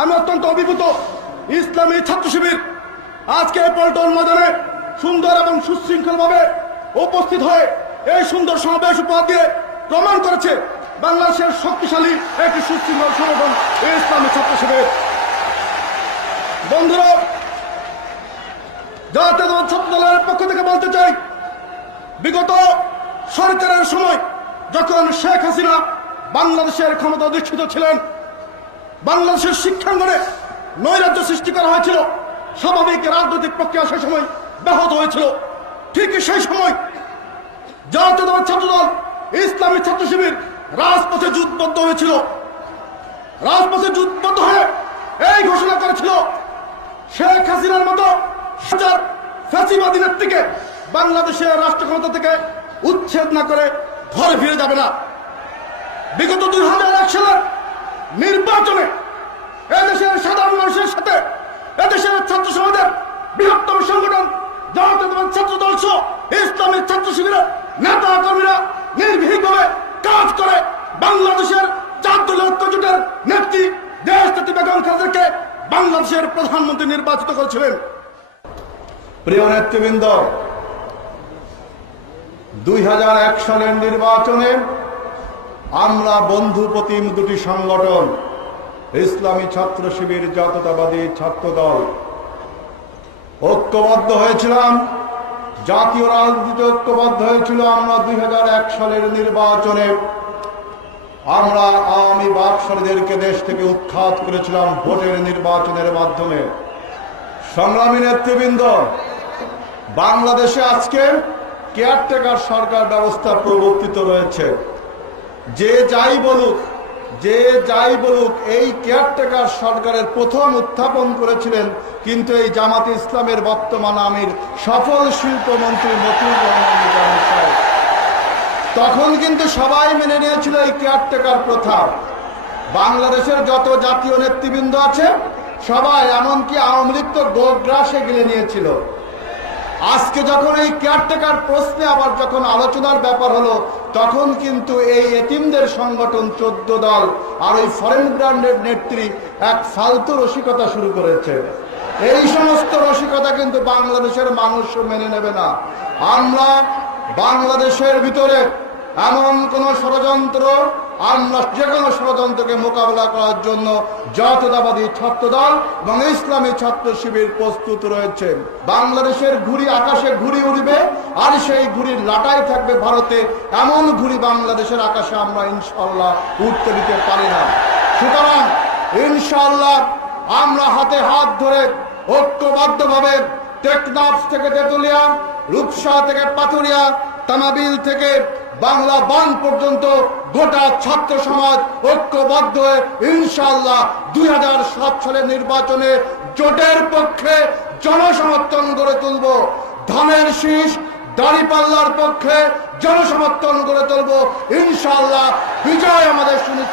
আমি অত্যন্ত অভিভূত। ইসলামী ছাত্র শিবির আজকে পল্টন ময়দানে সুন্দর এবং সুশৃঙ্খল ভাবে উপস্থিত হয়ে এই সুন্দর সমাবেশ উপহার দিয়ে প্রমাণ করেছে বাংলাদেশের শক্তিশালী একটি সুশৃঙ্খল সংগঠন, ইসলামী ছাত্র শিবির। বন্ধুরা জাতীয় ছাত্র দলের পক্ষ থেকে বলতে চাই, বিগত সরকারের সময় যখন শেখ হাসিনা বাংলাদেশের ক্ষমতা অধিষ্ঠিত ছিলেন বাংলাদেশের শিক্ষাঙ্গনে নৈরাজ্য সৃষ্টি করা হয়েছিল। স্বাভাবিক রাজনৈতিক প্রক্রিয়া সেই সময় ব্যাহত হয়েছিল। ঠিক সেই সময় জাতীয় ছাত্র দল ইসলামী ছাত্র শিবির রাজপথে যুদ্ধবদ্ধ হয়েছিল। রাজপথে যুদ্ধবদ্ধ হয়ে এই ঘোষণা করেছিল শেখ হাসিনার মতো হাজার ফ্যাসিবাদী নেত্রীকে বাংলাদেশের রাষ্ট্র ক্ষমতা থেকে উচ্ছেদ না করে ঘরে ফিরে যাবে না। বিগত দুই হাজার এক সালের নির্বাচনে এদেশের সাধারণ মানুষের সাথে, এদেশের ছাত্র সমাজের বৃহত্তম সংগঠন জাতীয়তাবাদ ছাত্র দল সহ ইসলামী ছাত্র শিবিরের নেতা কর্মীরা নির্ভীকভাবে কাজ করে বাংলাদেশের ঐক্যজোটের নেত্রী দেশ নেত্রী বেগম খালেদাকে বাংলাদেশের প্রধানমন্ত্রী নির্বাচিত করেছিলেন। প্রিয় নেতৃবৃন্দ, দুই হাজার এক সালের নির্বাচনে আমরা বন্ধু প্রতিম দুটি সংগঠন ইসলামী ছাত্র শিবির জাতীয়তাবাদী ছাত্র দল ঐক্যবদ্ধ হয়েছিলাম। জাতীয় রাজনীতিতে ঐক্যবদ্ধ হয়েছিল আমরা দুই হাজার এক সালের নির্বাচনে। আমরা আওয়ামী বাকশালীদেরকে দেশ থেকে উৎখাত করেছিলাম ভোটের নির্বাচনের মাধ্যমে। সংগ্রামী নেতৃবৃন্দ, বাংলাদেশে আজকে কেয়ারটেকার সরকার ব্যবস্থা প্রবর্তিত রয়েছে। যে যাই বলুক যে যাই বলুক, এই কেয়ারটেকার সরকারের প্রথম উত্থাপন করেছিলেন কিন্তু এই জামাত ইসলামের বর্তমান আমির সফল শিল্পমন্ত্রী মতিউর রহমান তখন কিন্তু সবাই মেনে নিয়েছিল এই কেয়ারটেকার প্রথা। বাংলাদেশের যত জাতীয় নেতৃবৃন্দ আছে, সবাই, এমনকি আওয়ামী লীগ তো গোগ্রাসে গেলে নিয়েছিল। আজকে যখন এই কেয়ারটেকার প্রশ্নে আবার যখন আলোচনার ব্যাপার হলো, তখন কিন্তু এই এতিমদের সংগঠন চোদ্দ দল আর ওই ফরেন ব্র্যান্ডের নেত্রী এক ফালতু রসিকতা শুরু করেছে। এই সমস্ত রসিকতা কিন্তু বাংলাদেশের মানুষ মেনে নেবে না। আমরা বাংলাদেশের ভিতরে এমন কোন ষড়যন্ত্র আমরা যে কোনো ষড়যন্ত্রকে মোকাবেলা করার জন্য জাতীয়তাবাদী ছাত্র দল এবং ইসলামী ছাত্র শিবির প্রস্তুত রয়েছে। বাংলাদেশের ঘুড়ি আকাশে ঘুড়ি উড়বে, আর সেই ঘুড়ির লাটাই থাকবে ভারতে। এমন ঘুড়ি বাংলাদেশের আকাশে আমরা ইনশাল্লাহ উঠতে দিতে পারি না। সুতরাং ইনশাল্লাহ আমরা হাতে হাত ধরে ঐক্যবদ্ধভাবে টেকনাফ থেকে তেতুলিয়া, রূপসা থেকে পাতুরিয়া তামাবিল থেকে বাংলা বান পর্যন্ত গোটা ছাত্র সমাজ ঐক্যবদ্ধ হয়ে ইনশাল্লাহ দুই হাজার সাত সালের নির্বাচনে জোটের পক্ষে জনসমর্থন গড়ে তুলব। ধানের শীষ, দাঁড়িপাল্লার পক্ষে জনসমর্থন গড়ে তুলব। ইনশাল্লাহ বিজয় আমাদের সুনিশ্চিত